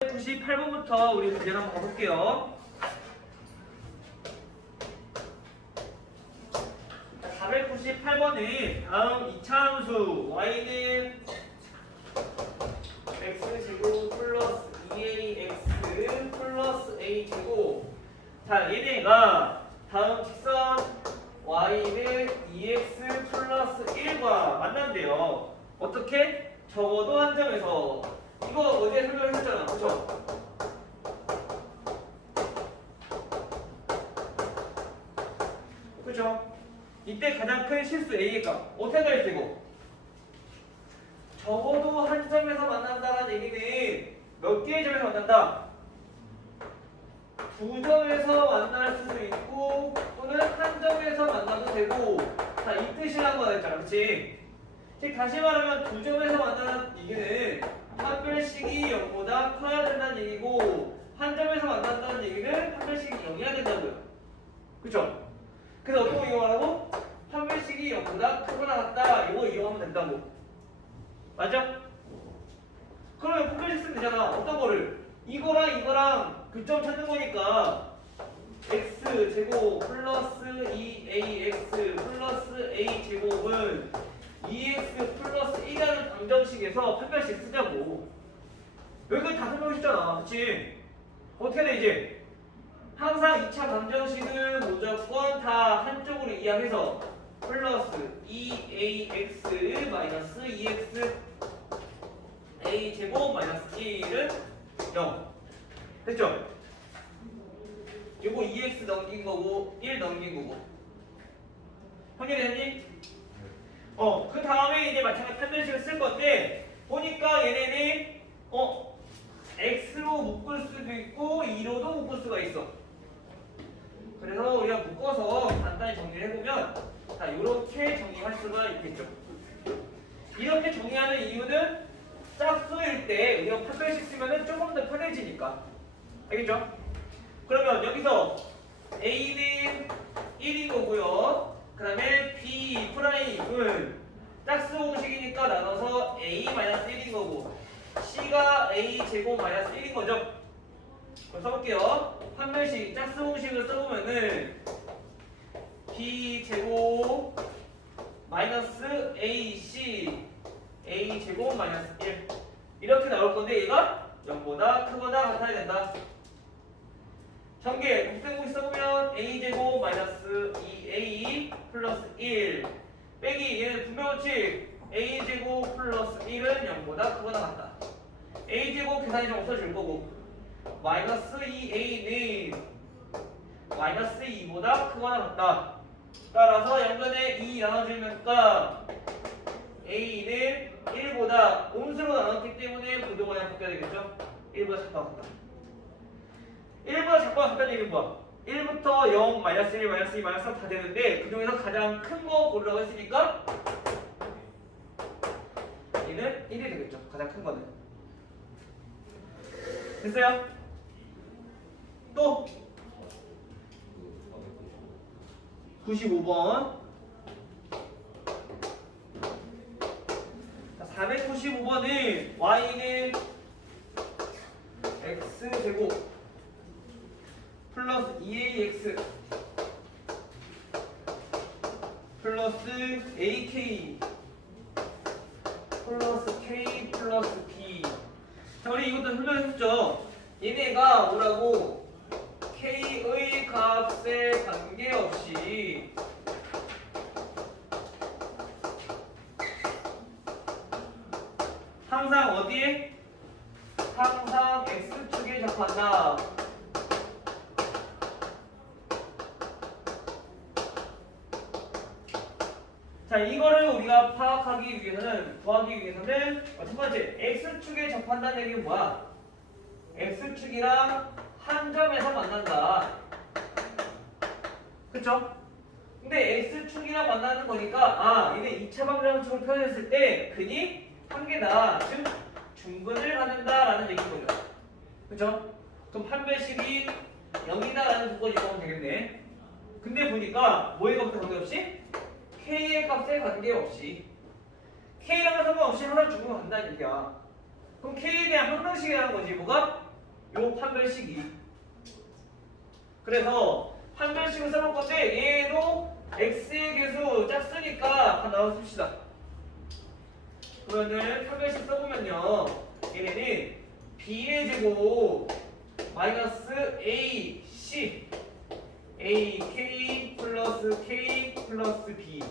98번부터 우리 문제를 한번 가볼게요. 498번은 다음 이차함수 y는 x제곱 플러스 2ax 플러스 a제곱. 자, 얘네가 다음 직선 y는 2x 플러스 1과 만난대요. 어떻게? 적어도 한 점에서. 이거 어제 설명했었잖아, 그쵸? 그쵸? 이때 가장 큰 실수 A의 값 어떻게 될 테고? 적어도 한 점에서 만난다는 얘기는 몇 개의 점에서 만난다? 두 점에서 만날 수도 있고 또는 한 점에서 만나도 되고. 자, 이 뜻이란 거다 했잖아, 그치? 즉 다시 말하면 두 점에서 만나는 얘기는 판별식이 0보다 커야 된다는 얘기고, 한 점에서 만난다는 얘기는 판별식이 0이어야 된다고요. 그쵸? 그래서 어떤 거 이용하라고? 판별식이 0보다 크거나 같다. 이거 이용하면 된다고. 맞아? 그러면 판별식 쓰면 되잖아. 어떤 거를? 이거랑 교점 찾는 거니까 x제곱 플러스 2ax 플러스 a제곱은 2x 플러스 1이라는 방정식에서 판별식 쓰자고. 여기까지 다 설명했잖아. 그치? 어떻게 돼 이제? 항상 2차 방정식을 무조건 다 한쪽으로 이항해서 플러스 2ax 마이너스 2x a제곱 마이너스 1은 0 됐죠? 요거 2x 넘긴 거고 1 넘긴 거고. 확인했니? 그 다음에 이제 마찬가지 판별식을 쓸 건데, 보니까 얘네는 x로 묶을 수도 있고 2로도 묶을 수가 있어. 그래서 우리가 묶어서 간단히 정리를 해보면, 자, 이렇게 정리할 수가 있겠죠. 이렇게 정리하는 이유는 짝수일 때 우리가 판별식 쓰면은 조금 더 편해지니까. 알겠죠? 그러면 여기서 a는 1인 거고요. 그 다음에 b 프라임은 짝수 공식이니까 나눠서 a-1인 거고, c가 a제곱 마이너스 1인 거죠. 그럼 써볼게요. 판별식 짝수 공식을 써보면은 b제곱 마이너스 ac a제곱 마이너스 1 이렇게 나올 건데, 얘가 0보다 크거나 같아야 된다. 전개 곱셈공식 써보면 a제곱 마이너스 2a 플러스 1 빼기 얘는 분배원칙 a제곱 플러스 1은 0보다 크거나 같다. a제곱 계산이 좀 없어질 거고, 마이너스 2a는 마이너스 2보다 크거나 같다. 따라서 양변에 2 나눠주니까 a는 1보다 옴수로 나눴기 때문에 부등호 그냥 바뀌어야 되겠죠? 1보다 작다 같다. 1보다 작거나 같다는 얘기는 뭐야? 1부터 0, 마이너스 1, 마이너스 2, 마이너스 3 다 되는데 그 중에서 가장 큰 거 고르라고 했으니까 얘는 1이 되겠죠. 가장 큰 거는. 됐어요? 또 95번. 자, 495번은 y는 x제곱 플러스 2ax 플러스 ak 플러스 k 플러스 b. 자, 우리 이것도 설명했었죠. 얘네가 뭐라고? k의 값에 관계없이 항상 어디에? 항상 x축에 접한다. 자, 이거를 우리가 파악하기 위해서는, 구하기 위해서는 첫 번째, x축에 접한다는 얘기는 뭐야? x축이랑 한 점에서 만난다. 그쵸? 근데 x축이랑 만나는 거니까 얘네 2차 방정식으로 표현했을 때 근이 한 개다. 즉 중근을 하는다라는 얘기인 거죠. 그쵸? 그럼 판별식이 0이다라는 조건이 있으면 되겠네. 근데 보니까 뭐에 값에 관계없이? k의 값에 관계없이. k랑은 상관없이 항상 중근을 한다는 얘기야. 그럼 k에 대한 항상식이라는 거지. 뭐가? 요 판별식이. 그래서 판별식을 써볼 건데 얘도 x의 개수 짝수니까 하나 씁시다. 그러면은 판별식 써보면요, 얘네는 b의 제곱 마이너스 ac ak 플러스 k 플러스 b,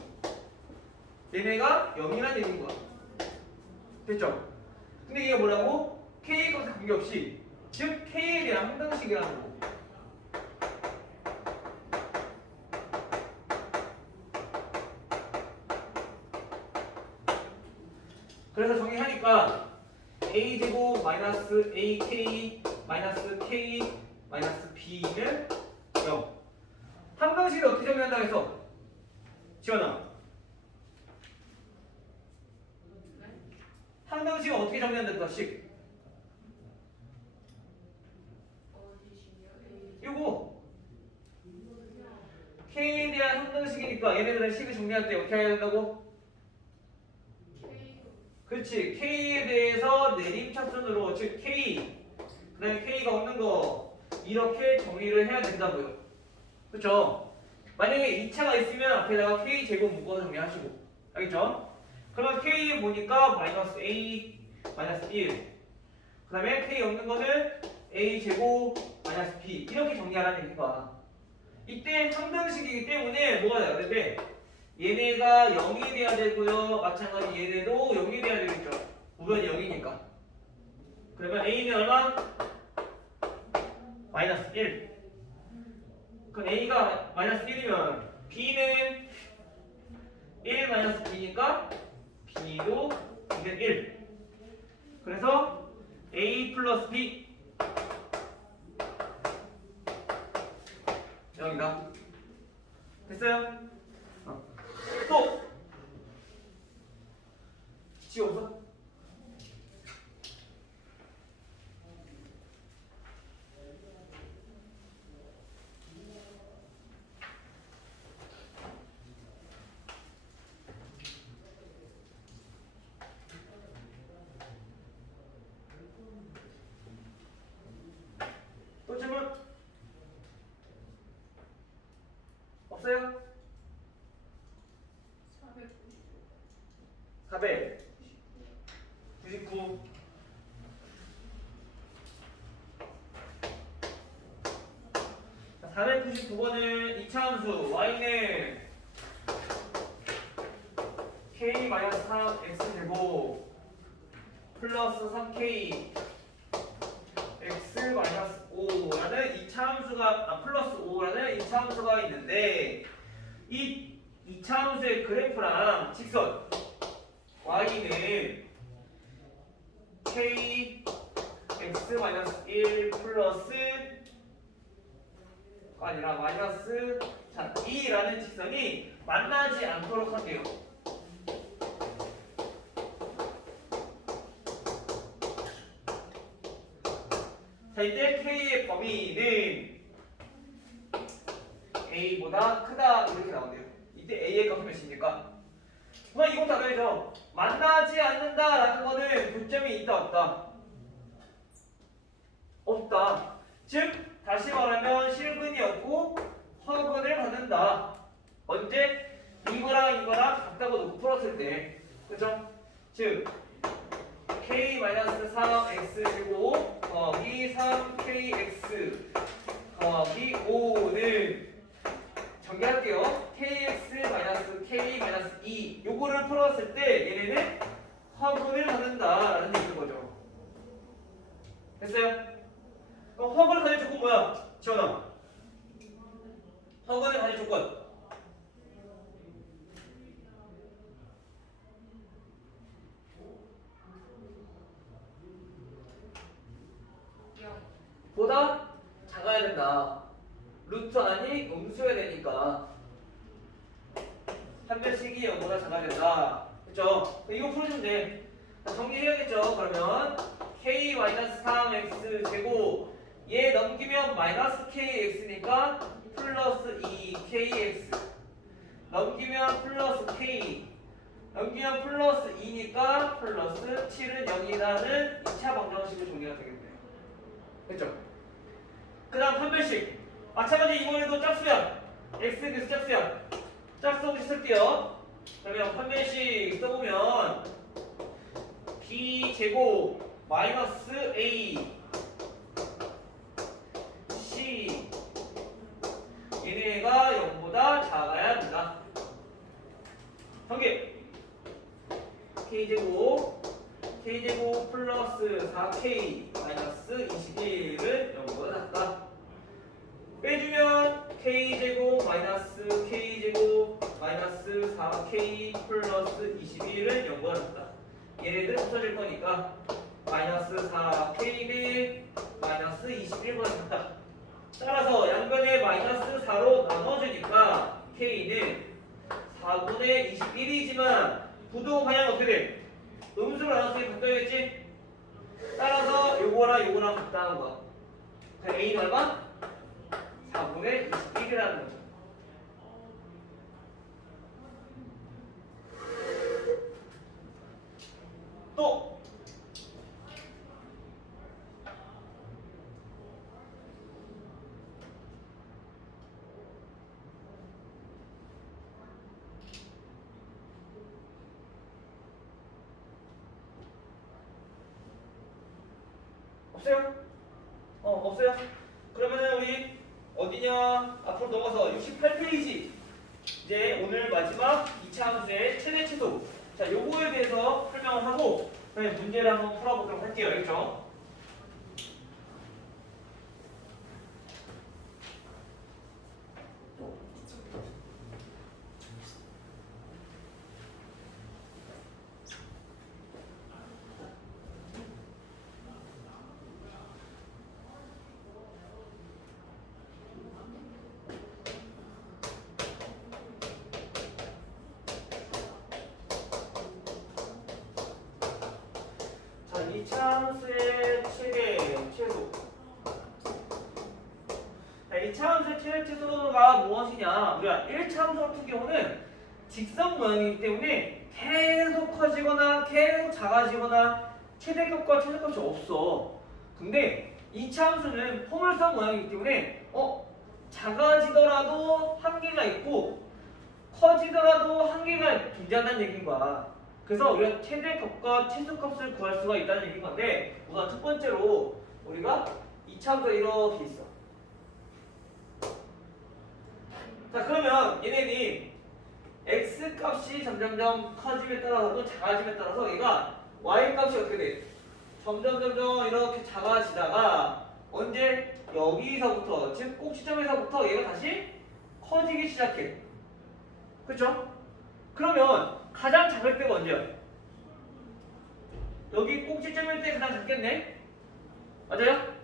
얘네가 0이라는 얘기인 거야. 됐죠? 근데 이게 뭐라고? k에 관계없이, 즉 k에 대한 항등식이라는 거고. 그래서 정리하니까 a제곱 마이너스 ak 마이너스 k 마이너스 b는 0. 항등식을 어떻게 정리한다고 해서? 지원아, 항등식은 어떻게 정리한다 식? 이거 k에 대한 항등식이니까 얘네들은 식을 정리할 때 어떻게 해야 된다고? 그렇지, k에 대해서 내림차순으로, 즉 k 그 다음에 k가 없는 거 이렇게 정리를 해야 된다고요. 그렇죠? 만약에 2차가 있으면 앞에다가 k 제곱 묶어서 정리하시고, 알겠죠? 그러면 k 보니까 마이너스 a 마이너스 1, 그 다음에 k 없는 거는 a 제곱 마이너스 b, 이렇게 정리하라는 얘기가. 이때 항등식이기 때문에 뭐가 돼야 되는데, 얘네가 0이 돼야 되고요, 마찬가지 얘네도 0이 돼야 되겠죠. 우변이 0이니까. 그러면 a는 얼마? 마이너스 1. 그럼 a가 마이너스 1이면 b는 1 마이너스 b니까 b도 2는 1. 그래서 a 플러스 b 0이다. 됐어요? 또 지워서 또 질문 없어요? 499. 자, 499번은 이차함수 y는 k-3x제곱 플러스 3k x-5라는 이차함수가, 플러스 5라는 이차함수가 있는데, 이 이차함수의 그래프랑 직선 y는 k x-1 플러스 아니라 마이너스 2라는 직선이 만나지 않도록 할게요. 자, 이때 k의 범위는 a보다 크다 이렇게 나온대요. 이때 a의 값은 몇입니까? 그럼 이것도 알아야죠. 만나지 않는다라는 거는 교점이 있다 없다? 없다. 즉 다시 말하면 실근이 없고 허근을 받는다. 언제? 이거랑 같다고 놓고 풀었을 때. 그죠? 즉 k-3x제곱 더하기 3kx 더하기 5는 전개할게요. kx-k-2 요거를 풀었을 때 얘네는 허근을 받는다라는 얘기인 거죠. 됐어요? 그럼 허근을 가진 조건 뭐야? 지원아, 허근을 가진 조건 보다 작아야 된다. 루트 아니 음수여야 되니까 판별식이 0보다 작아야 된다. 그쵸? 이거 풀어주면 돼. 정리해야겠죠. 그러면 k-3x 제곱 얘 넘기면 마이너스 kx니까 플러스 2kx 넘기면 플러스 k 넘기면 플러스 2니까 플러스 7은 0이라는 2차 방정식을 정리가 되겠네요. 됐죠? 그 다음 판별식 마찬가지 이번에도 짝수야. x에서 짝수야. 짝수 공식 쓸게요. 그러면 판별식 써보면 b제곱 마이너스 a c 얘네가 0보다 작아야 된다. 전개 k제곱 플러스 4k 마이너스 21은 0보다 작다. 빼주면 k제곱 마이너스 k제곱 마이너스 4k 플러스 21은 0보다 작다. 얘네들 합쳐질 거니까 마이너스 4k 대 마이너스 21보다 작다. 따라서 양변에 마이너스 4로 나눠주니까 k는 4분의 21이지만 부동 방향 어떻게 돼? 음수로 나눴으니 바꿔야겠지? 따라서 요거랑 같다는 거야. 그럼 a는 얼마? 4분의 21이라는 거죠. 또 없어요? 없어요? 그러면은 우리 어디냐? 앞으로 넘어서 68페이지. 이제 오늘 마지막 2차 함수의 최대 최소. 자, 요거에 대해서 설명을 하고 그다음에 문제를 한번 풀어보도록 할게요. 알겠죠? 자, 2차 함수의 최대 최소. 자, 2차 함수의 최대 최소가 무엇이냐? 우리가 1차 함수 같은 경우는 직선 모양이기 때문에 계속 커지거나 계속 작아지거나 최대값과 최소값이 없어. 근데 2차 함수는 포물선 모양이기 때문에 작아지더라도 한계가 있고 커지더라도 한계가 존재한다는 얘기인 거야. 그래서 우리가 최대값과 최소값을 구할 수가 있다는 얘기인 건데 우선 첫 번째로 우리가 2차 함수가 이렇게 있어. 자, 그러면 얘네들이 x 값이 점점점 커짐에 따라서 작아짐에 따라서 얘가 y 값이 어떻게 돼? 점점 이렇게 작아지다가 언제 여기서부터 즉 꼭지점에서부터 얘가 다시 커지기 시작해. 그렇죠? 그러면 가장 작을 때가 언제야? 여기 꼭지점일 때 가장 작겠네? 맞아요?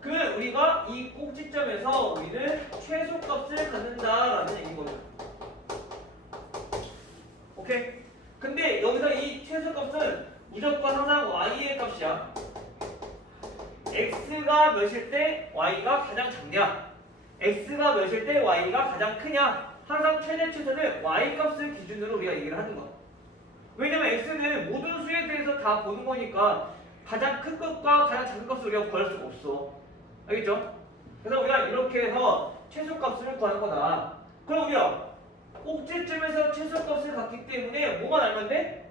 그러면 우리가 이 꼭지점에서 우리는 최소값을 갖는다라는 얘기인 거죠. 오케이? 근데 여기서 이 최소값은 무조건 항상 y의 값이야. x가 몇일 때 y가 가장 작냐? x가 몇일 때 y가 가장 크냐? 항상 최대 최소는 y 값을 기준으로 우리가 얘기를 하는 거야. 왜냐면 x는 모든 수에 대해서 다 보는 거니까 가장 큰 것과 가장 작은 값을 우리가 구할 수가 없어. 알겠죠? 그래서 우리가 이렇게 해서 최소값을 구하는 거다. 그럼 우리가 꼭지점에서 최소값을 갖기 때문에 뭐만 알면 돼?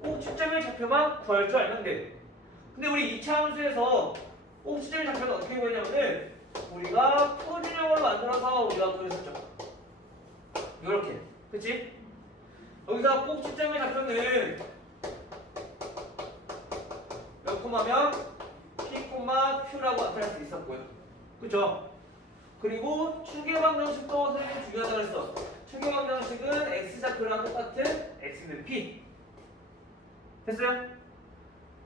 꼭지점의 좌표만 구할 줄 알면 돼. 근데 우리 2차 함수에서 꼭지점의 좌표는 어떻게 구했냐면은 우리가 표준형을 만들어서 우리가 구했었죠. 이렇게. 그치? 여기서 꼭지점의 좌표는 몇 콤마면 P, Q라고 나타낼 수 있었고요. 그쵸? 그리고 추계방정식도 선생님이 중요하다고 했어. 추계방정식은 X좌표랑 똑같은 X는 P. 됐어요?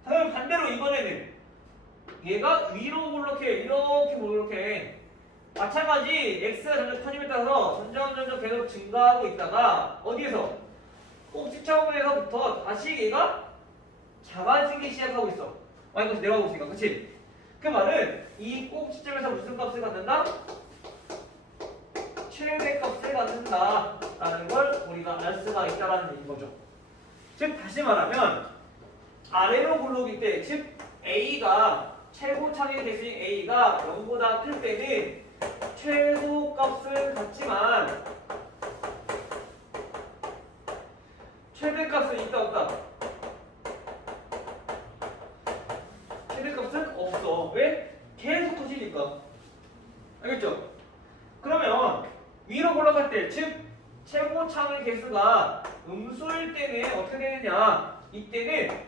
자, 그럼 반대로 이번에는 얘가 위로 이렇게 마찬가지 X가 점점 커짐에 따라서 점점 계속 증가하고 있다가 어디에서? 꼭지점에서부터 다시 얘가 작아지기 시작하고 있어. 이것이 내려가고 있으니까. 그치? 그 말은 이 꼭지점에서 무슨 값을 갖는다? 최대값을 갖는다 라는 걸 우리가 알 수가 있다는 얘기인 거죠. 즉 다시 말하면 아래로 굴러오기 때 즉 A가 최고차의 대신 a가 0보다 클 때는 최소값은 같지만 최대값은 있다 없다? 최대값은 없어. 왜? 계속 커지니까. 알겠죠? 그러면 위로 올라갈 때, 즉 최고차의 개수가 음수일 때는 어떻게 되느냐? 이때는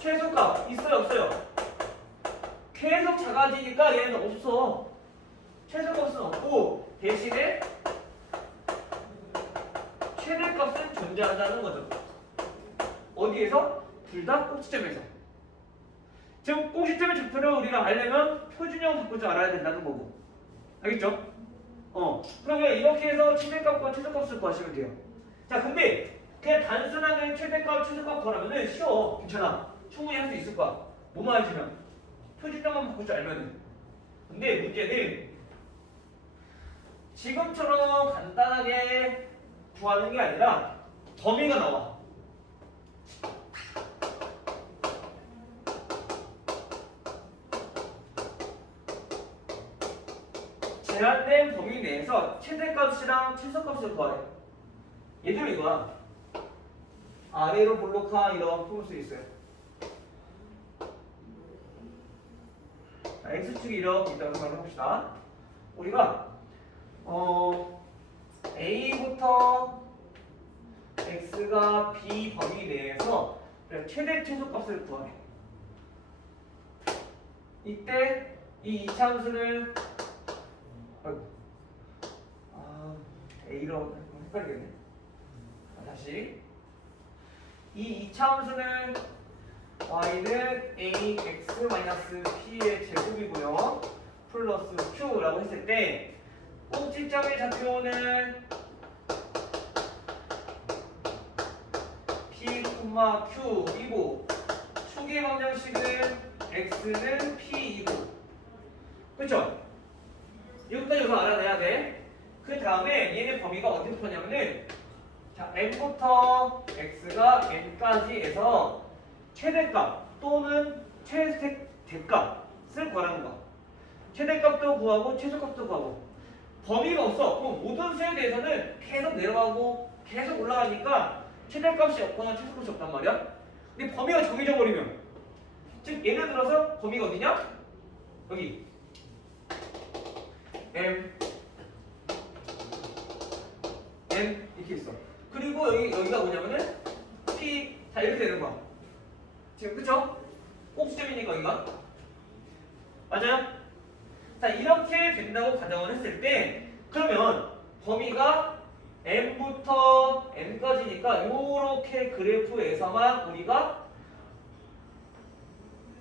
최소값 있어요 없어요? 계속 작아지니까 얘는 없어. 최소값은 없고 대신에 최대값은 존재한다는 거죠. 어디에서? 둘 다 꼭지점에서. 지금 꼭지점의 좌표를 우리가 알려면 표준형 바꿀 줄 알아야 된다는 거고. 알겠죠? 그러면 이렇게 해서 최대값과 최소값을 구하시면 돼요. 자, 근데 그냥 단순하게 최대값, 최소값 구하라면은 쉬워. 괜찮아. 충분히 할 수 있을 거야. 뭐만 해주면. 표준형만 바꿀 줄 알면은. 근데 문제는 지금처럼 간단하게 구하는 게 아니라 범위가 나와. 제한된 범위 내에서 최대값이랑 최소값을 구하래. 예를 들어 이거야. 아래로 볼록하 이런 풀 수 있어요. 자, x축이 이렇게 있다고 생각해 봅시다. 우리가 a부터 x가 b 범위 내에서 최대 최소값을 구하래. 이때 이 이차함수를 a로 헷갈리겠네. 다시 이 이차함수는 y는 ax-p의 제곱이고요. 플러스 q라고 했을 때 꼭지점의 좌표는 p, q이고 축의 방정식은 x는 p이고 그렇죠? 이것도 여기서 알아내야 돼. 그 다음에 얘네 범위가 어떻게 푸냐면은 자 n부터 x가 n까지 해서 최대값 또는 최대값을 구하라는 거야. 최대값도 구하고 최소값도 구하고. 범위가 없어. 그럼 모든 수에 대해서는 계속 내려가고 계속 올라가니까 최대값이 없거나 최소값이 없단 말이야. 근데 범위가 정해져 버리면 즉 예를 들어서 범위가 어디냐? 여기 m 이렇게 있어. 그리고 여기가 뭐냐면은 p 자 이렇게 되는 거야. 지금 그쵸? 꼭지점이니까 여기가 맞아요? 자 이렇게 된다고 가정을 했을 때 그러면 범위가 m부터 n까지니까 이렇게 그래프에서만 우리가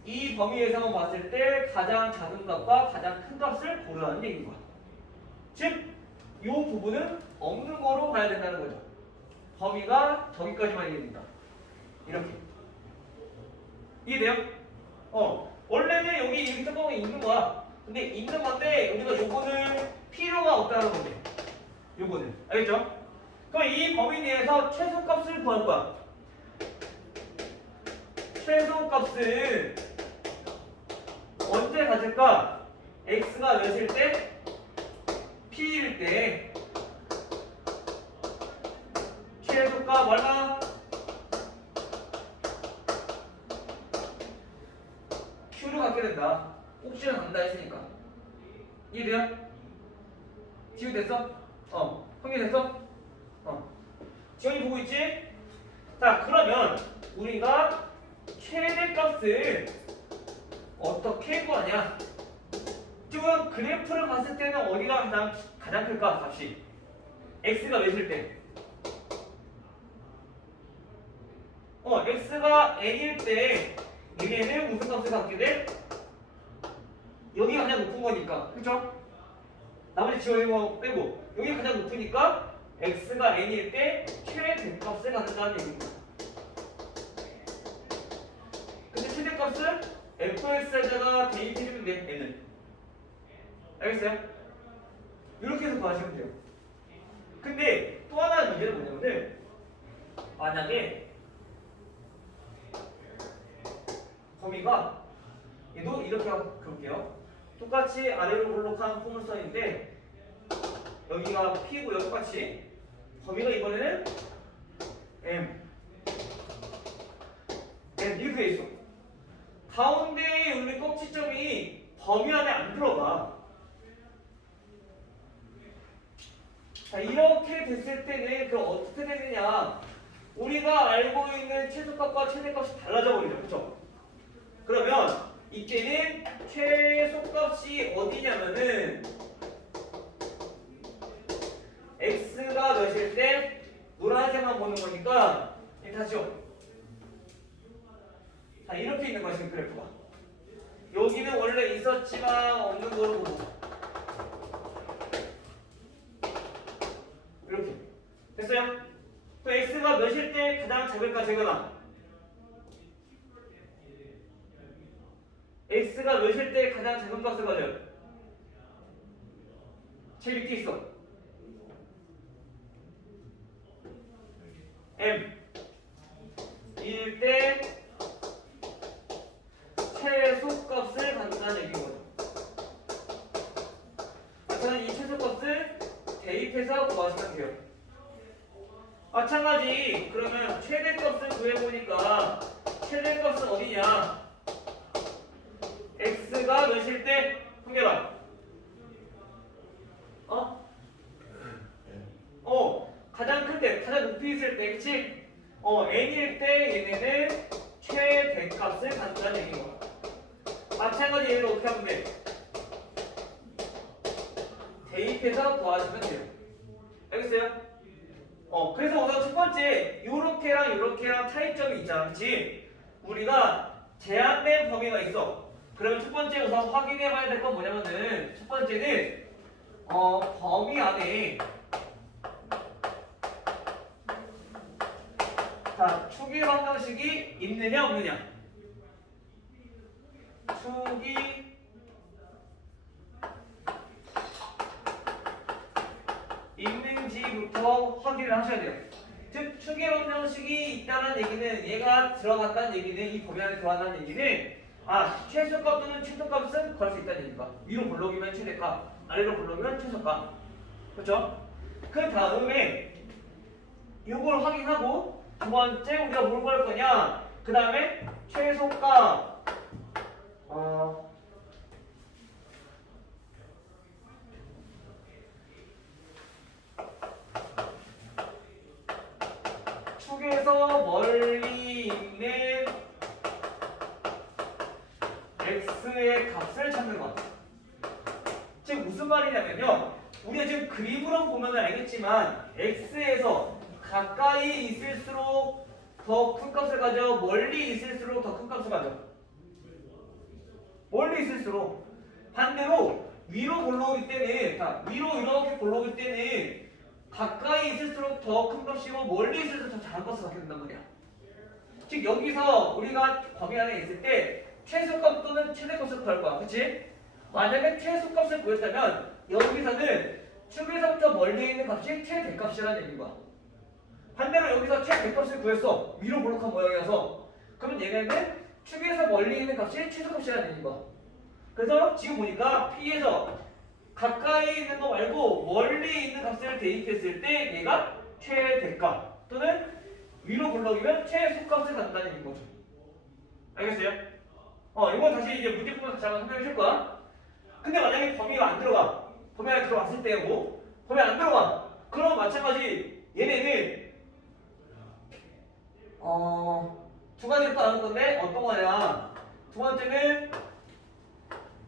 이 범위에서만 봤을 때 가장 작은 값과 가장 큰 값을 고르라는 얘기인 거야. 즉, 이 부분은 없는 거로 가야 된다는 거죠. 범위가 저기까지만 있습니다. 이렇게. 이해돼요? 원래는 여기 이렇게 조금 있는 거야. 근데 있는 건데 우리가 요거는 필요가 없다는 건데. 요거는. 알겠죠? 그럼 이 범위 내에서 최소값을 구할 거야. 최소값은 언제 가질까? x가 몇일 때? p일 때 최소값 얼마? q로 갖게 된다. 꼭지를 간다 했으니까. 이해돼요? 지우됐어? 통일됐어? 지원이 보고 있지? 자 그러면 우리가 최대값을 어떻게 구하냐? 지금 그래프를 봤을 때는 어디가 가장 클까 값이? x가 몇일 때? x가 n일 때 얘는 무슨 값을 갖게 돼? 여기가 가장 높은 거니까 그렇죠? 나머지 지워진 거 빼고 여기 가장 높으니까 x가 n일 때 최대값을 갖는다는 얘기입니다. 근데 최대값은 fx에다가 대입해주면 돼 n은. 알겠어요? 이렇게 해서 구하시면 돼요. 근데 또 하나의 문제는 뭐냐면은 만약에 범위가 얘도 이렇게 하고 그럴게요. 똑같이 아래로 볼록한 포물선인데 여기가 P고요. 똑같이 범위가 이번에는 M 이렇게 돼 있어. 가운데에 우리 꼭지점이 범위 안에 안 들어가. 자, 이렇게 됐을 때는 그럼 어떻게 되느냐? 우리가 알고 있는 최소값과 최대값이 달라져 버리죠. 그렇죠? 그러면 이때는 최소값이 어디냐면은 x가 몇일 때 노란색만 보는 거니까 다시요. 자, 이렇게 있는 거야 지금 그래프가. 여기는 원래 있었지만 없는 거로 보고 이렇게 됐어요? 또 x가 몇일 때 가장 작을까 작거나 x가 몇일 때 가장 작은 값을 가져요? 제일 밑에 있어. m 일 때 최소값을 갖는다는 얘기인 거죠. 저는 이 최소값을 대입해서 구하시면 돼요. 마찬가지 그러면 최대값을 구해보니까 최대값은 어디냐? x가 몇일 때? 한개봐. 가장 클 때, 가장 높이 있을 때, 그치? n일 때 얘네는 최대값을 갖는다는 얘기인 거야. 마찬가지 얘를 어떻게 하면 돼? 대입해서 더하시면 돼요. 알겠어요? 그래서 우선 첫 번째 요렇게랑 차이점이 있잖아. 그치? 우리가 제한된 범위가 있어. 그러면 첫 번째 우선 확인해 봐야 될 건 뭐냐면은 첫 번째는 범위 안에 자, 축의 방정식이 있느냐 없느냐. 축이 있는지부터 확인을 하셔야 돼요. 즉 축의 방정식이 있다는 얘기는 얘가 들어간다는 얘기는 이 범위 안에 들어간다는 얘기는 최소값 또는 최소값은 구할 수 있다는 얘기가. 위로 볼록이면 최대값, 아래로 볼록이면 최소값. 그렇죠? 그 다음에 이걸 확인하고 두 번째 우리가 뭘 구할 거냐? 그 다음에 최소값 축에서 멀리 있는 x의 값을 찾는 것. 즉 무슨 말이냐면요. 우리가 지금 그림으로 보면 알겠지만 x에서 가까이 있을수록 더 큰 값을 가져, 멀리 있을수록 더 큰 값을 가져. 멀리 있을수록. 반대로 위로 볼록일 때는 위로 이렇게 볼록일 때는 가까이 있을수록 더 큰 값이고 멀리 있을수록 더 작은 값을 갖게 된단 말이야. 즉 여기서 우리가 범위 안에 있을 때 최소값 또는 최대값을 구할 거야. 그치? 만약에 최소값을 구했다면 여기서는 축에서부터 멀리 있는 값이 최대값이라는 얘기인 거야. 반대로 여기서 최대값을 구했어. 위로 볼록한 모양이어서. 그러면 얘네는 축에서 멀리 있는 값이 최소값이라는 얘기인 거야. 그래서 지금 보니까 P에서 가까이 있는 거 말고 멀리 있는 값을 대입했을 때 얘가 최대값 또는 위로 볼록이면 최소값을 갖는다는 얘기인 거죠. 알겠어요? 이건 다시 이제 문제 풀면서 다시 한번 설명해 줄 거야. 근데 만약에 범위가 안 들어가. 범위 안에 들어갔을 때고 범위 안 들어가. 그럼 마찬가지 얘네는 두 가지로 나눈 건데 어떤 거냐? 두 번째는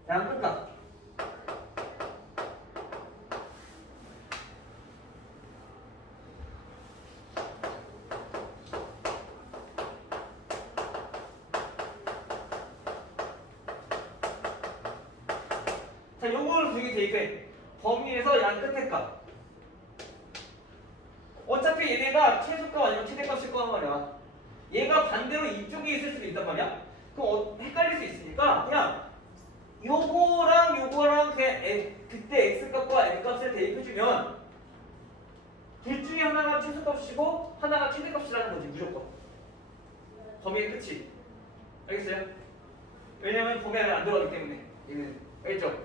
양끝값. 자, 요거를 두 개 대입해. 범위에서 양 끝의 값. 어차피 얘네가 최소값 아니면 최대값일 거란 말이야. 얘가 반대로 이쪽에 있을 수도 있단 말이야. 그럼 헷갈릴 수 있으니까 그냥 요거랑 그냥 그때 x값과 n값을 대입해주면 둘 중에 하나가 최소값이고 하나가 최대값이라는 거지 무조건. 범위의 끝이. 알겠어요? 왜냐면 범위안에 안 들어가기 때문에. 얘는 알겠죠?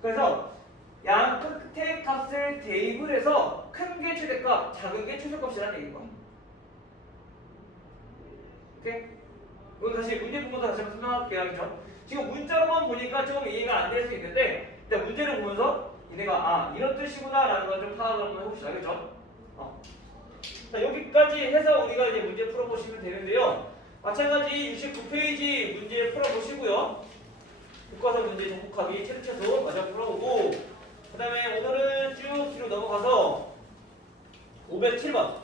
그래서 양 끝의 값을 대입을 해서 큰 게 최대값, 작은 게 최소값이라는 얘기인 거야. 오케이? 이건 다시 문제 보면서 다시 한번 설명할게요. 알겠죠? 지금 문자로만 보니까 좀 이해가 안 될 수 있는데 일단 문제를 보면서 얘네가 아 이런 뜻이구나 라는 걸 좀 파악을 한번 해봅시다. 알겠죠? 자, 여기까지 해서 우리가 이제 문제 풀어보시면 되는데요. 마찬가지 69페이지 문제 풀어보시고요. 교과서 문제 정복하기 최소 마저 풀어보고 그 다음에 오늘은 쭉 뒤로 넘어가서 507번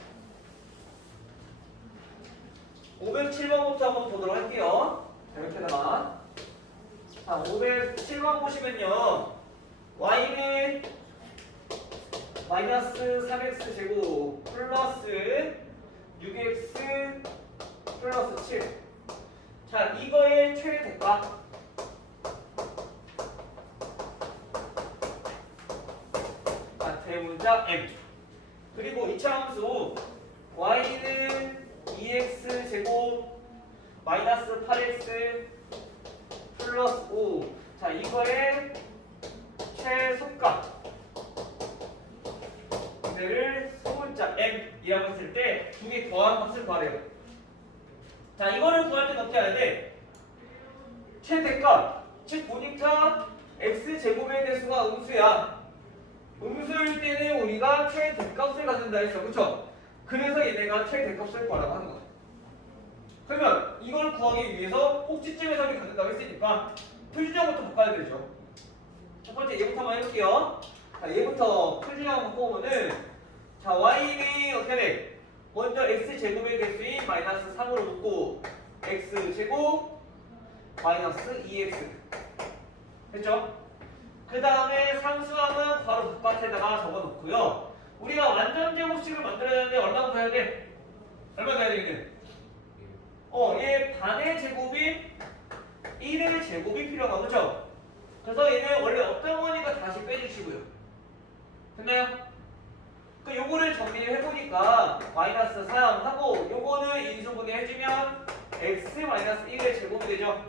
507번부터 한번 보도록 할게요. 자, 이렇게다가 자 507번 보시면요 y는 마이너스 3x 제곱 플러스 6x 플러스 7. 자, 이거의 최대값. 자, 대문자 m. 그리고 이차함수 y는 2x 제곱 마이너스 8x 플러스 5. 자, 이거의 최소값. 를 소문자 m이라고 했을 때 두 개 더한 값을 구하래요. 자, 이거를 구할 때는 어떻게 해야 돼? 최대값. 즉 보니까 x 제곱의 대수가 음수야. 음수일 때는 우리가 최대값을 갖는다 했어, 그렇죠? 그래서 얘네가 최대값을 구하라고 하는 거야. 그러면 이걸 구하기 위해서 꼭지점에서 갖는다고 했으니까 표준형부터 바꿔야 되죠. 첫 번째 얘부터 한번 해볼게요. 자, 얘부터 표준형 바꿔보면은 자, y는 어떻게 돼? 먼저 x제곱의 개수인 마이너스 3으로 묶고 x제곱 마이너스 2x 됐죠? 그 다음에 상수함은 바로 바깥에다가 적어놓고요. 우리가 완전 제곱식을 만들어야 되는데 얼마부터 해야 돼? 얼마 더 해야 되겠네? 얘 반의 제곱인 1의 제곱이 필요한 거 그렇죠? 그래서 얘는 원래 없던 거니까 다시 빼주시고요. 됐나요? 그 요거를 정리를 해보니까 마이너스 3 하고 요거는 인수분해 해주면 x 마이너스 1의 제곱이 되죠.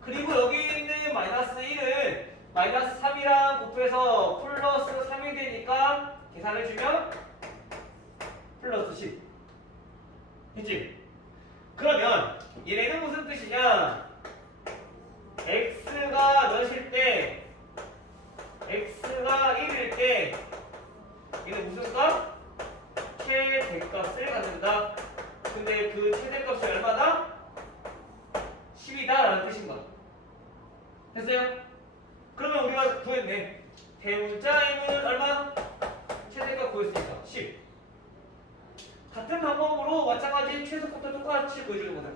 그리고 여기 있는 마이너스 1은 마이너스 3이랑 곱해서 플러스 3이 되니까 계산해주면 플러스 10 됐지? 그러면 얘네는 무슨 뜻이냐? x가 몇일 때 x가 1일 때 얘는 무슨 값? 최대값을 갖는다. 근데 그 최대값이 얼마다? 10이다 라는 뜻인 거야. 됐어요? 그러면 우리가 구했네. 대문자 m은 얼마? 최대값 구했으니까 10. 같은 방법으로 마찬가지 최소값도 똑같이 보여주는 거다.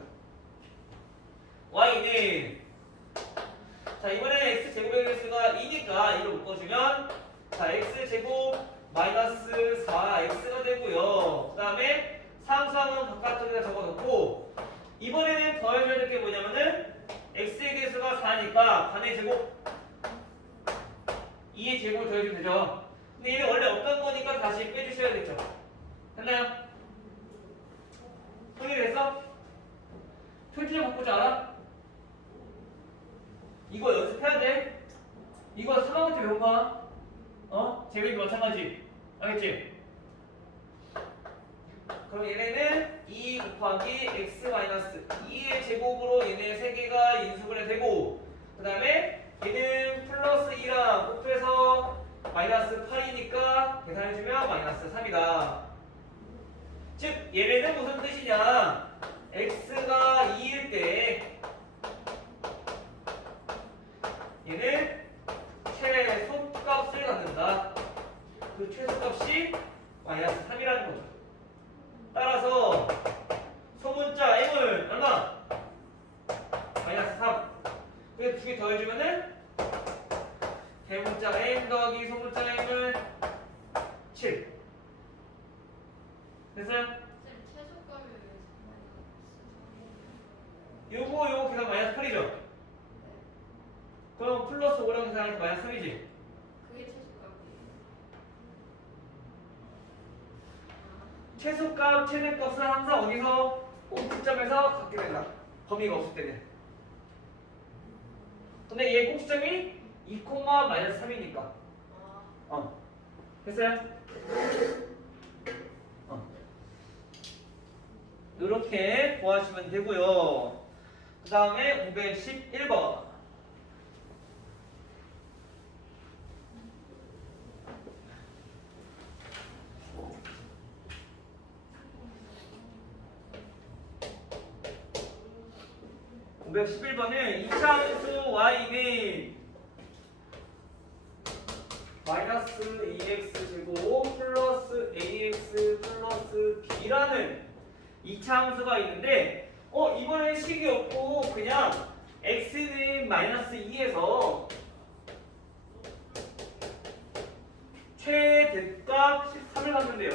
y는 자 이번에 x제곱의 개수가 2니까 이걸 묶어주면 자 x제곱 마이너스 4x가 되고요. 그 다음에 상수함은 바깥쪽에다 적어놓고 이번에는 더해줘야 될 게 뭐냐면은 x의 개수가 4니까 반의 제곱 2의 제곱을 더해주면 되죠. 근데 얘는 원래 없던 거니까 다시 빼주셔야겠죠. 됐나요? 통일됐어? 표준을 바꾸지 않아? 이거 연습해야 돼. 이거 3학년 때 배운 거야. 제곱이 마찬가지. 알겠지? 그럼 얘네는 2 곱하기 x 마이너스 2의 제곱으로 얘네 3개가 인수분해 되고 그 다음에 얘는 플러스 2랑 곱해서 마이너스 8이니까 계산해주면 마이너스 3이다. 즉 얘네는 무슨 뜻이냐? x가 2일 때 얘는 최소값을 갖는다. 그 최소값이 마이너스 3이라는 거죠. 따라서 소문자 m을 얼마? 마이너스 3. 그래서 두 개 더해주면은 대문자 m 더하기 소문자 m은 7. 됐어요? 최소값이 요거 계산 마이너스 8이죠? 그럼 플러스 5랑 계산하니까 마이너스 3이지? 그게 최소값이에요. 최소값, 최대값은 항상 어디서? 꼭지점에서 갖게 된다. 범위가 없을 때는. 근데 얘 꼭지점이 2, 마이너스 3이니까. 됐어요? 이렇게 구하시면 되고요. 그 다음에 511번. (511번은) 이차함수 y는 마이너스 2x 제곱 플러스 ax 플러스 b라는 2차 함수가 있는데 이번엔 식이 없고 그냥 x는 마이너스 2에서 최대값 13을 갖면 돼요.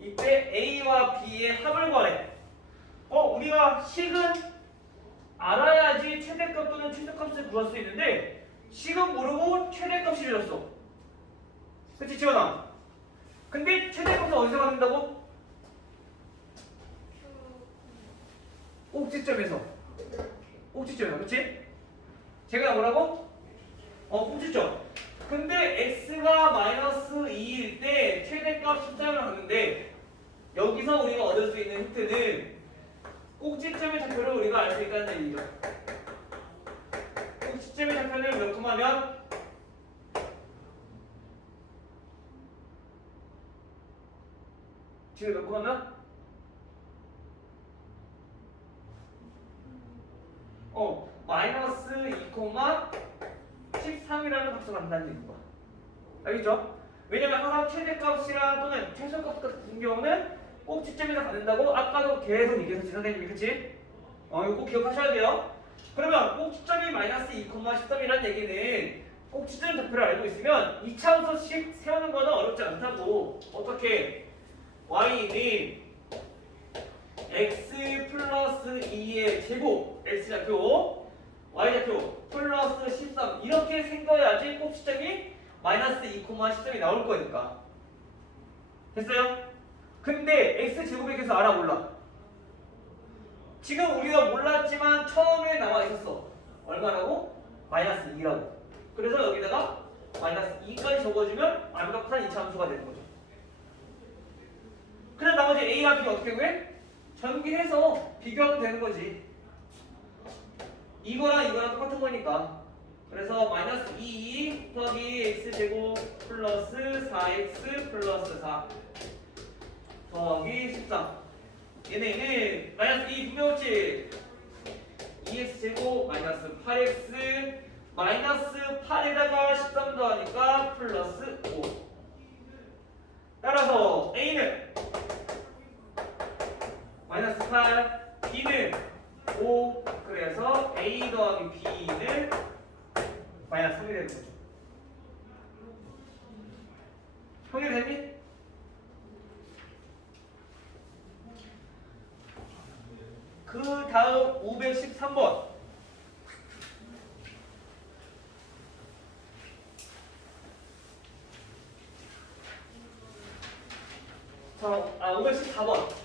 이때 a와 b의 합을 구하래. 우리가 식은 알아야지 최대값 또는 최소값을 구할 수 있는데 식은 모르고 최대값이 주었어. 그치 지원아? 근데 최대값은 어디서 받는다고? 꼭지점에서. 꼭지점이야 그치? 제가 뭐라고? 꼭지점. 근데 x가 마이너스 2일 때 최대값 13을 갖는데 여기서 우리가 얻을 수 있는 힌트는 꼭지점의 좌표를 우리가 알 수 있다는 얘기죠. 꼭지점의 좌표는 몇 콤마면? 지금 몇 콤마면? 마이너스 2, 13이라는 값을 간다는 얘기인 알겠죠? 왜냐면 항상 최대값이랑 또는 최소값 같은 경우는 꼭지점에서 받는다고 아까도 계속 얘기해서 지난달님이 그치? 이거 꼭 기억하셔야 돼요. 그러면 꼭지점이 마이너스 2, 13이라는 얘기는 꼭지점 좌표를 알고 있으면 2차함수씩 세우는 거는 어렵지 않다고. 어떻게? y는 x 플러스 2의 제곱 x 좌표 y 좌표 플러스 13 이렇게 생겨야지 꼭지점이 마이너스 2, 13이 나올 거니까. 됐어요? 근데 x 제곱에 대해서 알아 몰라? 지금 우리가 몰랐지만 처음에 나와 있었어. 얼마라고? 마이너스 2라고. 그래서 여기다가 마이너스 2까지 적어주면 완벽한 2차 함수가 되는 거죠. 그럼 나머지 a와 b 어떻게 구해? 전기해서 비교하면 되는 거지. 이거랑 똑같은 거니까. 그래서 마이너스 2 더하기 x제곱 플러스 4x 플러스 4 더하기 13. 얘네는 마이너스 2 분명치 2x제곱 마이너스 8x 마이너스 8에다가 13 더하니까 플러스 5. 따라서 a는 마이너스 8, b는 5. 그래서 a 더하기 b는 마이너스 3이 되는 거죠. 통일되니? 그 다음 513번. 자, 514번.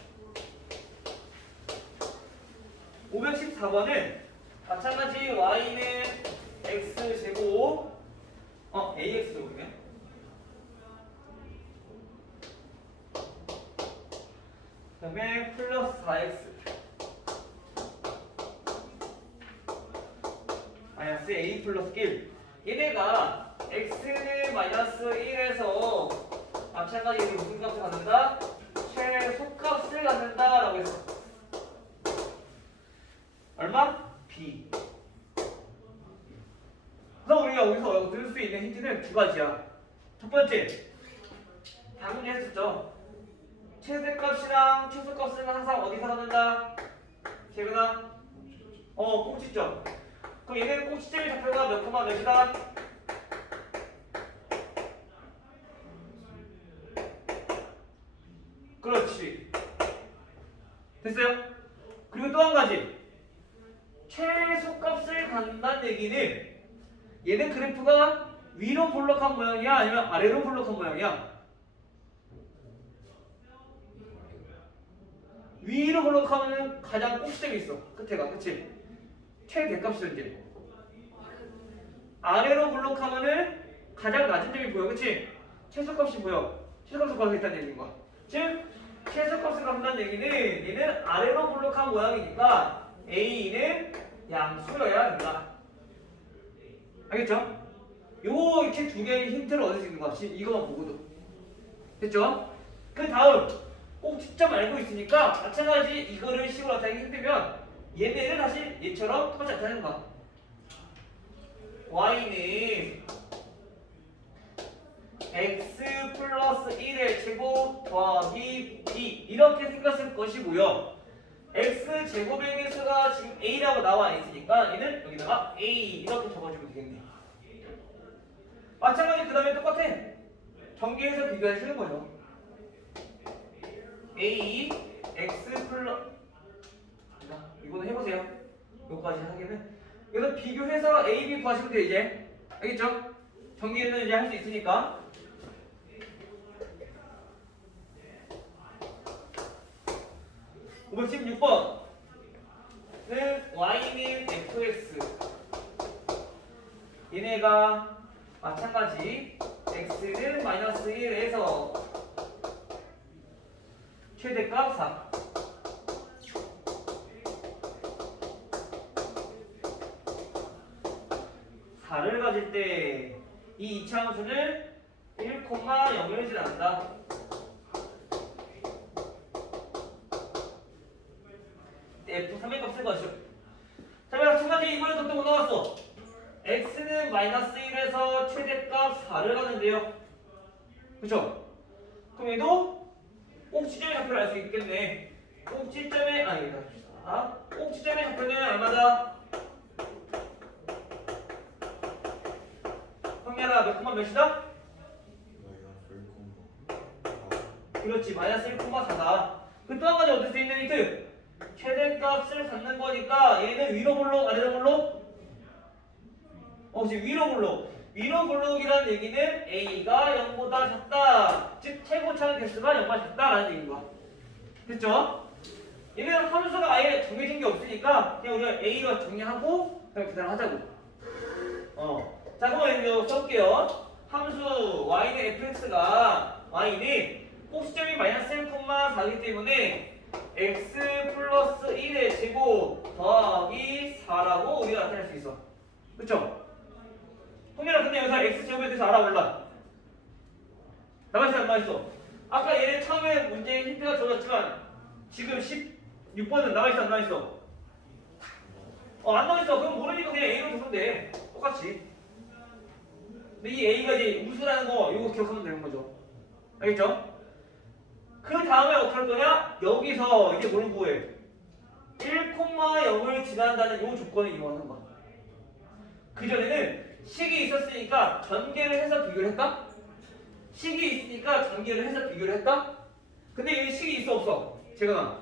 514번은 마찬가지 y는 x제곱 ax제곱이네. 그 다음에 플러스 4x 마이너스 a 플러스 1. 얘네가 x는 마이너스 1에서 마찬가지로 무슨 값을 갖는다? 최소값을 갖는다 라고 했어. 얼마? b. 그래서 우리가 여기서 얻을 수 있는 힌트는 두 가지야. 첫 번째, 방금 했었죠. 최대값이랑 최소값은 항상 어디서 갖는다? 재근아? 꼭지점. 그럼 얘는 꼭지점의 좌표가 몇 콤마 몇이다? 그렇지. 됐어요? 그리고 또 한 가지. 최소값을 갖는다는 얘기는 얘는 그래프가 위로 볼록한 모양이야? 아니면 아래로 볼록한 모양이야? 위로 블록하면은 가장 꼭지점이 있어. 끝에가, 그치? 최대값이죠 이제. 아래로 블록하면은 가장 낮은 점이 보여, 그치? 최소값이 보여. 최소값을 구하고 있다는 얘기인 거야. 즉 최소값을 구한다는 얘기는 얘는 아래로 블록한 모양이니까 A는 양수여야 된다. 알겠죠? 요 이렇게 두 개의 힌트를 얻을 수 있는 거야. 지금 이거만 보고도. 됐죠? 그 다음 꼭지점 알고 있으니까 마찬가지 이거를 식으로 나타내기 힘들면 얘네를 다시 얘처럼 똑같이 나타내는 거야. y는 x 플러스 1의 제곱 더하기 b 이렇게 생겼을 것이고요. x 제곱의 개수가 지금 a라고 나와 있으니까 얘는 여기다가 a 이렇게 적어주면 되겠네. 마찬가지 그 다음에 똑같아. 전개해서 비교하시는 거죠. a x 플러스 이거는 해보세요. 여기까지 하기는 그래서 비교해서 a, b 구하시면 돼요 이제. 알겠죠? 전개는 이제 할 수 있으니까. 516번은 y는 fx 얘네가 마찬가지 x는 마이너스 1에서 최대값 4 4를 가질 때 이 이차함수는 1,0을 지난다. F3의 값을 구하시오. 자, 마찬가지 이번에도 또 나왔어. x는 마이너스 1에서 최대값 4를 가는데요. 그쵸? 그럼 얘도 꼭지점의 좌표를 알 수 있겠네. 꼭지점의 꼭지점의 좌표는 얼마다? 형렬아 몇 콤마 몇이다? 그렇지, 마이너스 1,4다. 그 또 한 가지 얻을 수 있는 힌트. 최대값을 갖는 거니까 얘는 위로 블록, 아래로 블록? 지금 위로 블록. 위로 블록이라는 얘기는 A가 0보다 작다. 즉 최고차는 개수가 0보다 작다라는 얘기인 거야. 됐죠? 얘는 함수가 아예 정해진 게 없으니까 그냥 우리가 A로 정리하고 그냥 계산을 하자고. 자, 그럼 이거 써볼게요. 함수 y는 fx가 y는 꼭지점이 마이너스 1,4이기 때문에 x 플러스 1의 제곱 더하기 4라고 우리가 나타낼 수 있어. 그쵸? 홍민아 근데 여기서 x 제곱에 대해서 알아 몰라? 나와있어 안 나와있어? 아까 얘네 처음에 문제에 힌트가 줘졌지만 지금 16번은 나와있어 안 나와있어? 안 나와있어. 그럼 모르니까 그냥 A로 두면 돼. 똑같이. 근데 이 A가 이제 우수라는 거 이거 기억하면 되는 거죠. 알겠죠? 그 다음에 어떻게 할 거냐? 여기서 이제 뭘 구해? 1,0을 지난다는 이 조건을 이용하는 거야. 그전에는 식이 있었으니까 전개를 해서 비교를 했다? 식이 있으니까 전개를 해서 비교를 했다? 근데 여기 식이 있어 없어? 제가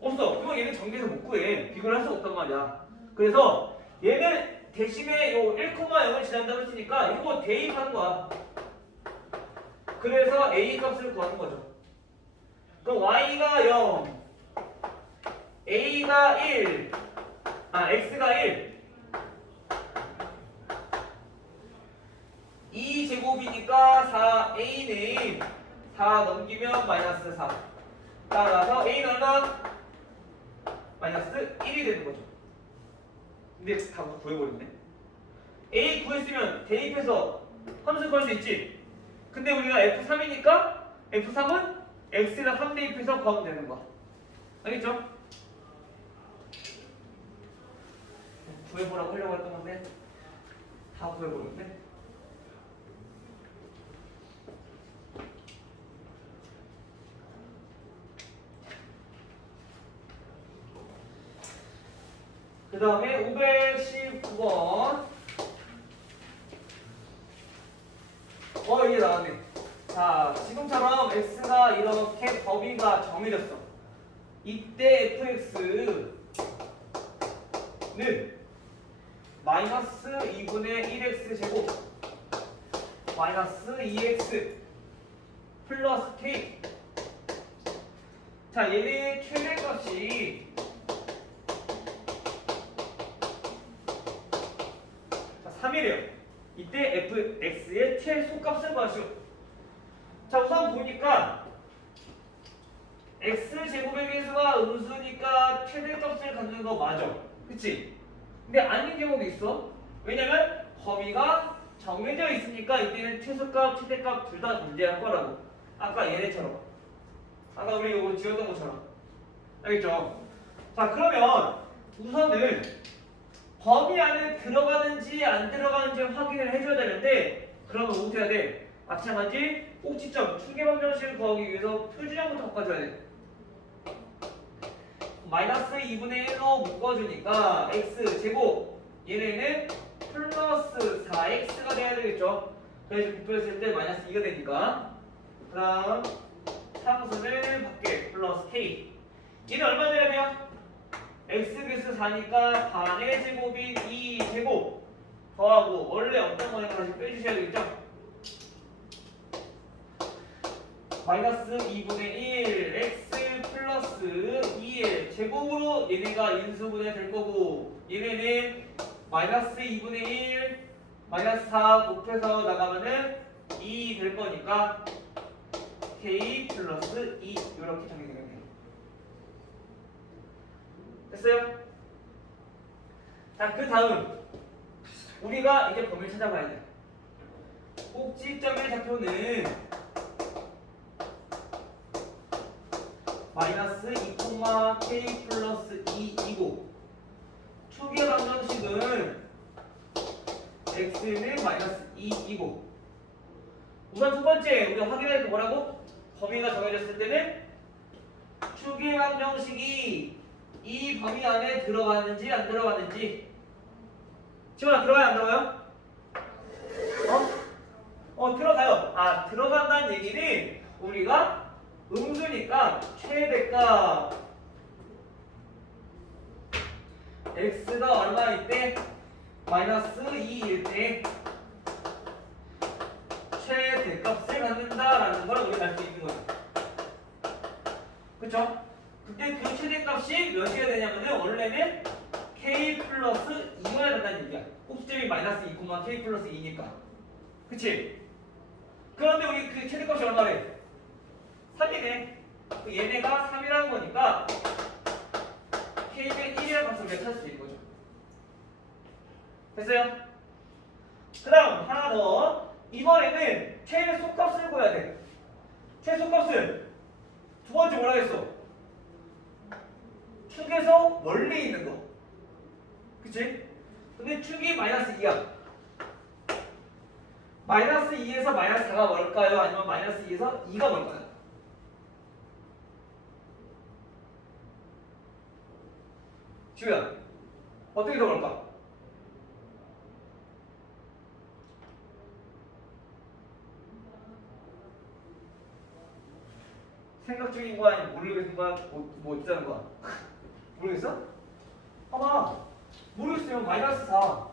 없어. 그러면 얘는 전개해서 못 구해. 비교를 할 수 없단 말이야. 그래서 얘는 대신에 요 1,0을 지난다고 했으니까 이거 대입하는 거야. 그래서 A 값을 구하는 거죠. 그럼 Y가 0, A가 1, X가 1 2제곱이니까 4A는 4 넘기면 마이너스 4 따라서 A는 얼마? 마이너스 1이 되는 거죠. 근데 다 구해버렸네. A 구했으면 대입해서 함수 구할 수 있지. 근데 우리가 F3이니까 F3은 X에다 3 대입해서 구하면 되는 거야. 알겠죠? 구해보라고 하려고 했던 건데 다 구해버렸네. 그 다음에 519번. 이게 나왔네. 자, 지금처럼 x가 이렇게 범위가 정해졌어. 이때 fx는 마이너스 2분의 1x 제곱 마이너스 2x 플러스 k. 자, 얘네 최대 값이 자 3이래요. 이때 fx의 최소값을 구하시오. 자 우선 보니까 x제곱의 개수가 음수니까 최대값을 갖는 거 맞아. 그치? 근데 아닌 경우도 있어. 왜냐면 범위가 정해져 있으니까 이때는 최소값, 최대값 둘 다 존재할 거라고. 아까 얘네처럼. 아까 우리 이거 지었던 것처럼. 알겠죠? 자 그러면 우선은 범위 안에 들어가는지 안 들어가는지 확인을 해줘야 되는데 그러면 어떻게 해야 돼? 마찬가지 꼭지점, 투개방정식을 구하기 위해서 표준형부터 바꿔줘야 돼. 마이너스 2분의 1로 묶어주니까 x제곱 얘네는 플러스 4x가 돼야 되겠죠. 그래서 곱했을 때 마이너스 2가 되니까 그 다음 상수는 밖에 플러스 k 얘는 얼마 돼야 돼요? x개수 4니까 반의 제곱인 2제곱 더하고 원래 어떤 거니까 다시 빼주셔야 되겠죠? 마이너스 2분의 1 x 플러스 2의 제곱으로 얘네가 인수분해 될 거고 얘네는 마이너스 2분의 1 마이너스 4 곱해서 나가면은 2 될 거니까 k 플러스 2 이렇게 정리되겠네요. 됐어요? 자, 그 다음 우리가 이제 범위를 찾아봐야 돼. 꼭지점의 좌표는 마이너스 2, k 플러스 2이고 축의 방정식은 x는 마이너스 2이고 우선 첫 번째 우리가 확인할 게 뭐라고? 범위가 정해졌을 때는 축의 방정식이 이 범위 안에 들어가는지 안 들어가는지 지원아 들어가요 안 들어가요? 들어가요. 아 들어간다는 얘기는 우리가 음수니까 최대값 x가 얼마일 때? 마이너스 2일 때 최대값을 갖는다라는 걸 우리가 알 수 있는 거죠. 그쵸? 그때 그 최대값이 몇이어야 되냐면은 원래는 k 플러스 2여야 된다는 얘기야. 꼭지점이 마이너스 2, k 플러스 2니까. 그치? 그런데 우리 그 최대값이 얼마래? 3이네. 얘네가 3이라는 거니까 k의 1이라는 값을 우리가 찾을 수 있는 거죠. 됐어요? 그 다음 하나 더. 이번에는 최소값을 구해야 돼. 최소값은 두 번째 뭐라 했어? 축에서 멀리 있는 거. 그치? 근데 축이 마이너스 2야. 마이너스 2에서 마이너스 4가 뭘까요? 아니면 마이너스 2에서 2가 뭘까요? 지우야 어떻게 더 뭘까? 생각 중인 거야? 아니면 모르겠는 거야? 뭐 있다는 거야? 모르겠어? 봐봐 모르겠으면 마이너스 4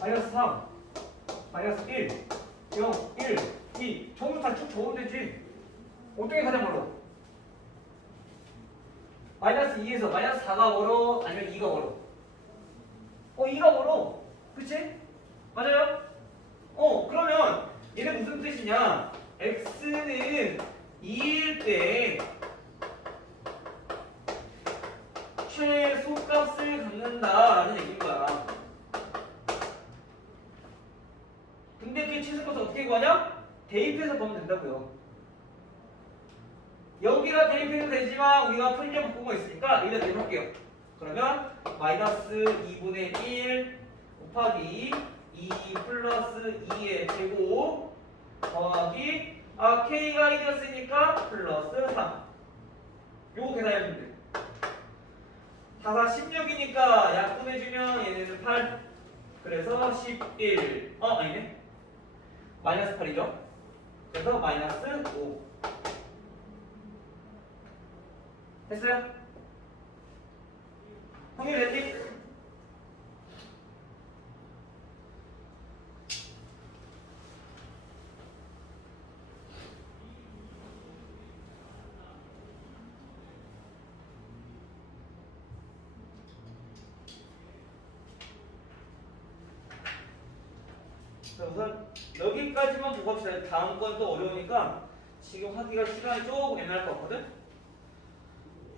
마이너스 3 마이너스 1 0 1 2 전부 다 쭉 적으면 되지. 어떻게 가장 멀어? 마이너스 2에서 마이너스 4가 멀어? 아니면 2가 멀어? 2가 멀어. 그치? 맞아요? 그러면 얘는 무슨 뜻이냐? x는 2일 때 최소값을 갖는다라는 얘기인 거야. 근데 그 최소값을 어떻게 구하냐? 대입해서 보면 된다고요. 여기가 대입해도 되지만 우리가 편의점 바꾸고 있으니까 여기다 대입할게요. 그러면 마이너스 2분의 1 곱하기 2 플러스 2의 제곱 더하기 k가 1이었으니까 플러스 3 요거 계산해주면 돼. 4, 4, 16이니까 약분해주면 얘네는 8 그래서 11 아니네 마이너스 8이죠. 그래서 마이너스 5 됐어요? 통일됐지? 자, 우선 여기까지만 보고 합시다. 다음 건 또 어려우니까 지금 하기가 시간이 조금 애매할 것 같거든?